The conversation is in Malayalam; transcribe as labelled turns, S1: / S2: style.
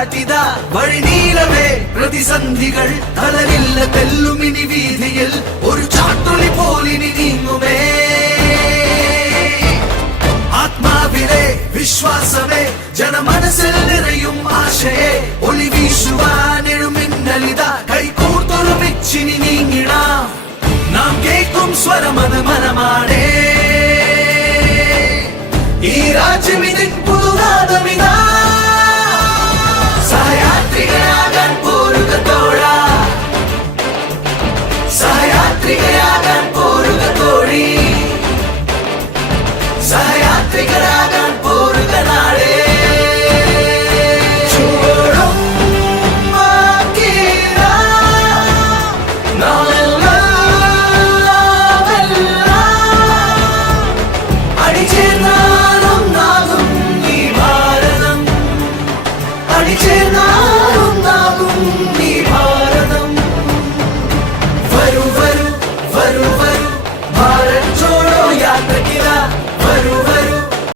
S1: കാട്ടിതാ വഴി നീളമേ പ്രതിസന്ധികൾ തലവില്ല തെല്ലുമിനി വീതിയിൽ ഒരു ചാട്ടുളി പോലിനി നീങ്ങുമേ. ആത്മാവിലെ വിശ്വാസമേ ജനമനസ്സിൽ നിറയും ആശയെ. ഒളി വീശുവാൻ എഴുമിന്നലിത കൈകൂർത്തൊരുമിച്ചിനി നീങ്ങിടാം. നാം കേൾക്കും സ്വരമത് മനമാണേ. ഈ രാജ്യം ഇതിൻ സഹയാത്രികരാകാൻ പോരുക തോഴി സഹയാത്രികരാകാൻ പോരുക നാളെ അടിച്ചേർന്നാലും നാദും ഈ ഭാരതം. അടിച്ചേർന്നാ